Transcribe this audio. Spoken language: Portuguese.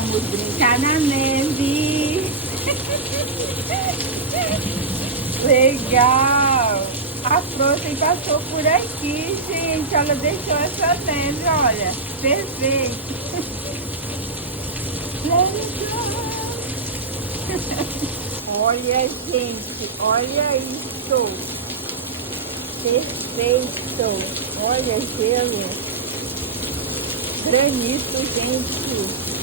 Vamos brincar na neve. Legal. A Frozen passou por aqui, gente. Ela deixou essa neve, olha. Perfeito. Olha, gente. Olha isso. Perfeito. Olha, gelo. Granizo, gente.